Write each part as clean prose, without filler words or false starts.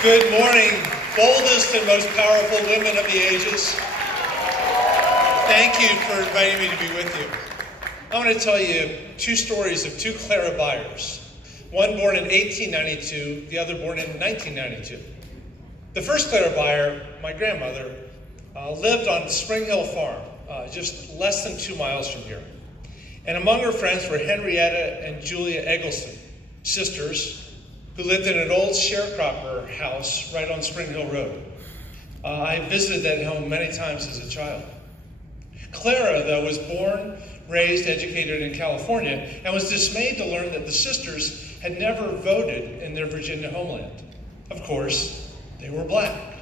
Good morning, boldest and most powerful women of the ages. Thank you for inviting me to be with you. I want to tell you two stories of two Clara Beyers. One born in 1892, the other born in 1992. The first Clara Beyer, my grandmother, lived on Spring Hill Farm, just less than 2 miles from here. And among her friends were Henrietta and Julia Eggleston, sisters, who lived in an old sharecropper house right on Spring Hill Road. I visited that home many times as a child. Clara, though, was born, raised, educated in California, and was dismayed to learn that the sisters had never voted in their Virginia homeland. Of course, they were black.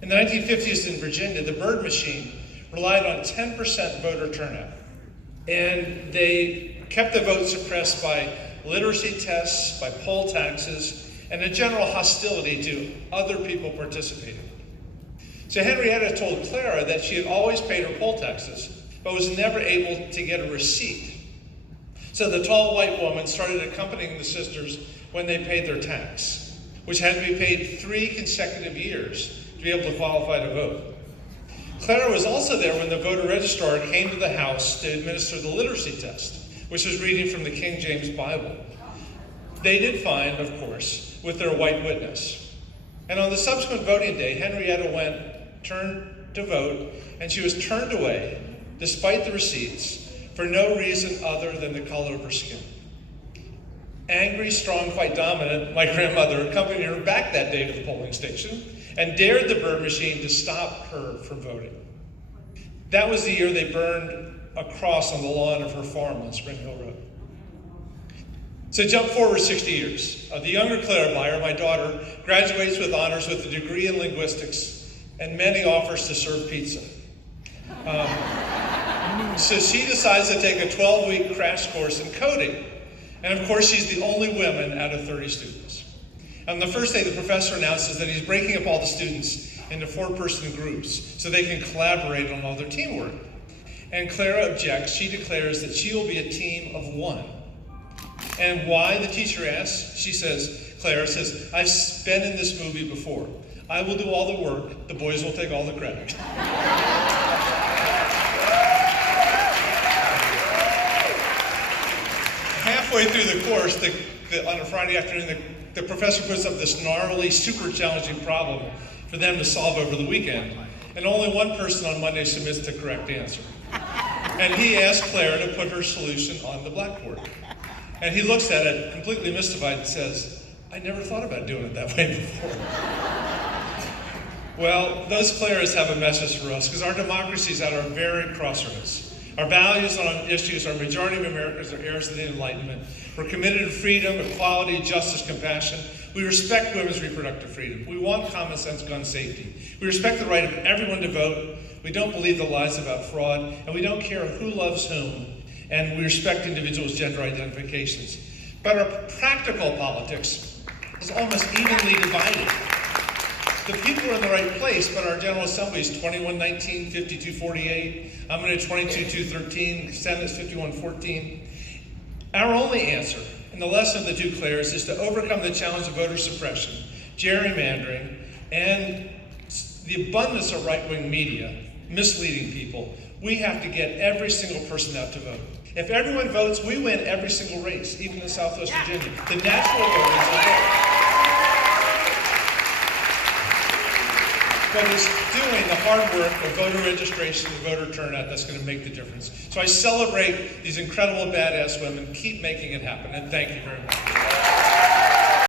In the 1950s in Virginia, the Byrd machine relied on 10% voter turnout, and they kept the vote suppressed by literacy tests, by poll taxes, and a general hostility to other people participating. So Henrietta told Clara that she had always paid her poll taxes, but was never able to get a receipt. So the tall white woman started accompanying the sisters when they paid their tax, which had to be paid 3 consecutive years to be able to qualify to vote. Clara was also there when the voter registrar came to the house to administer the literacy test, which was reading from the King James Bible. They did fine, of course, with their white witness. And on the subsequent voting day, Henrietta turned to vote, and she was turned away, despite the receipts, for no reason other than the color of her skin. Angry, strong, quite dominant, my grandmother accompanied her back that day to the polling station and dared the Byrd machine to stop her from voting. That was the year they burned a cross on the lawn of her farm on Spring Hill Road. So jump forward 60 years. The younger Clara Beyer, my daughter, graduates with honors with a degree in linguistics and many offers to serve pizza. So she decides to take a 12-week crash course in coding. And of course, she's the only woman out of 30 students. On the first day, the professor announces that he's breaking up all the students into 4-person groups so they can collaborate on all their teamwork. And Clara objects. She declares that she will be a team of 1. And why, the teacher asks? Clara says, I've been in this movie before. I will do all the work. The boys will take all the credit. Halfway through the course, on a Friday afternoon, the professor puts up this gnarly, super challenging problem for them to solve over the weekend. And only one person on Monday submits the correct answer. And he asks Clara to put her solution on the blackboard. And he looks at it, completely mystified, and says, I never thought about doing it that way before. Well, those Claras have a message for us, because our democracy is at our very crossroads. Our values on issues, our majority of Americans are heirs of the Enlightenment. We're committed to freedom, equality, justice, compassion. We respect women's reproductive freedom. We want common sense gun safety. We respect the right of everyone to vote. We don't believe the lies about fraud, and we don't care who loves whom, and we respect individuals' gender identifications. But our practical politics is almost evenly divided. The people are in the right place, but our General Assembly is 21-19, 52-48. I'm going to 22-2-13, Senate's 51-14. Our only answer, in the lesson of the two Claras, is to overcome the challenge of voter suppression, gerrymandering, and the abundance of right-wing media misleading people. We have to get every single person out to vote. If everyone votes, we win every single race, even in Southwest Virginia. The natural voters will vote. But it's doing the hard work of voter registration and voter turnout that's going to make the difference. So I celebrate these incredible badass women. Keep making it happen, and thank you very much.